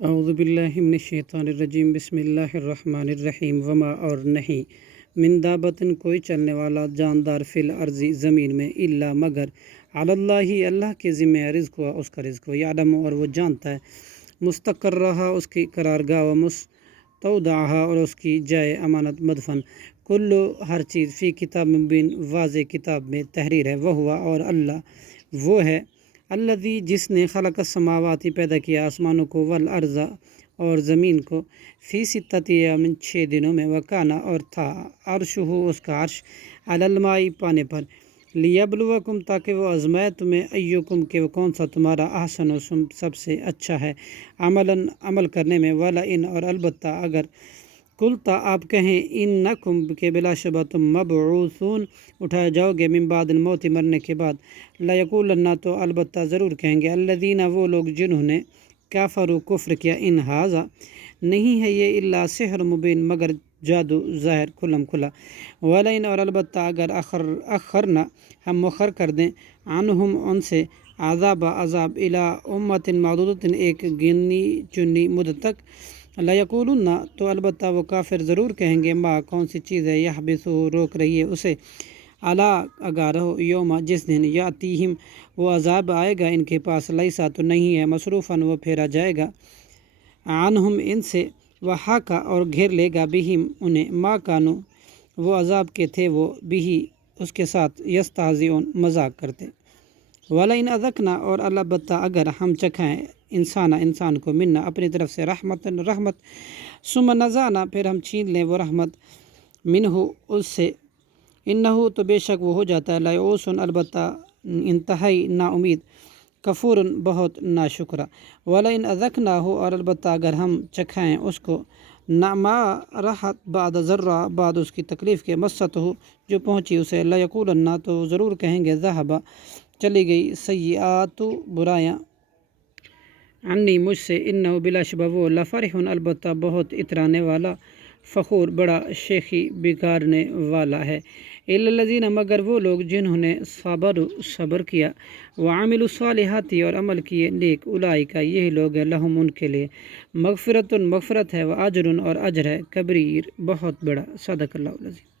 اعوذ باللہ من الشیطان الرجیم بسم اللہ الرحمن الرحیم وما اور نہیں من دابتن کوئی چلنے والا جاندار فی الارض زمین میں الا مگر علی اللہ اللہ کے ذمہ رزق ہوا اس کا رزق ہو یعلم اور وہ جانتا ہے مستقرہا اس کی قرارگاہ و مستودعہا اور اس کی جائے امانت مدفن کلو ہر چیز فی کتاب مبین واضح کتاب میں تحریر ہے وہ ہوا اور اللہ وہ ہے الذی جس نے خلق السماواتی پیدا کیا آسمانوں کو والارض اور زمین کو فی ستۃ ایام 6 دنوں میں وکانا اور تھا عرشہ اس کا عرش علی الماء پانے پر لیبلوکم تاکہ وہ آزمائے تمہیں ایکم کہ وہ کون سا تمہارا احسن و سب سے اچھا ہے عمل کرنے میں وَلَئِنْ اور البتہ اگر قلتا آپ کہیں انکم کہ بلا شبہ تم مبعوثون اٹھائے جاؤ گے من بعد الموت مرنے کے بعد لیقولن تو البتہ ضرور کہیں گے الذین وہ لوگ جنہوں نے کافروا کفر کیا ان ھذا نہیں ہے یہ الا سحر مبین مگر جادو ظاہر کھلم کھلا ولئن اور البتہ اگر اخرنا ہم مؤخر کر دیں عنہم ان سے عذاب الی امت معدودۃ ایک گنی چنی مدت تک لیقولن تو البتہ وہ کافر ضرور کہیں گے ما کون سی چیز ہے یحبسہ روک رہی ہے اسے الا آگاہ رہو یوم جس دن یاتیہم وہ عذاب آئے گا ان کے پاس لیسا تو نہیں ہے مصروفاً وہ پھیرا جائے گا عنہم ان سے وحاکا اور گھیر لے گا بہم انہیں ما کانو وہ عذاب کے تھے وہ بہی اس کے ساتھ یستہزئون مذاق کرتے وَلَئِنْ أَذَقْنَا اور البتہ اگر ہم چکھائیں انسان کو منا اپنی طرف سے رحمت ثم نزعنا پھر ہم چھین لیں وہ رحمت منہ اس سے انہو تو بے شک وہ ہو جاتا ہے لیعوس البتہ انتہائی نا امید کفور بہت ناشکرہ وَلَئِنْ أَذَقْنَاهُ اور البتہ اگر ہم چکھائیں اس کو نعما راحت بعد ذرہ بعد اس کی تکلیف کے مست ہو جو پہنچی اسے لیقولن تو ضرور کہیں گے ذہب چلی گئی سیئات برایاں عنی مجھ سے انہو بلا شبہ وہ لفرح البتہ بہت اترانے والا فخور بڑا شیخی بگارنے والا ہے الا الذین مگر وہ لوگ جنہوں نے صبر کیا وعملوا الصالحات اور عمل کیے نیک اولئک یہی لوگ ہیں لہم ان کے لیے مغفرت ہے واجر اور اجر ہے کبیر بہت بڑا صدق اللہ العظیم۔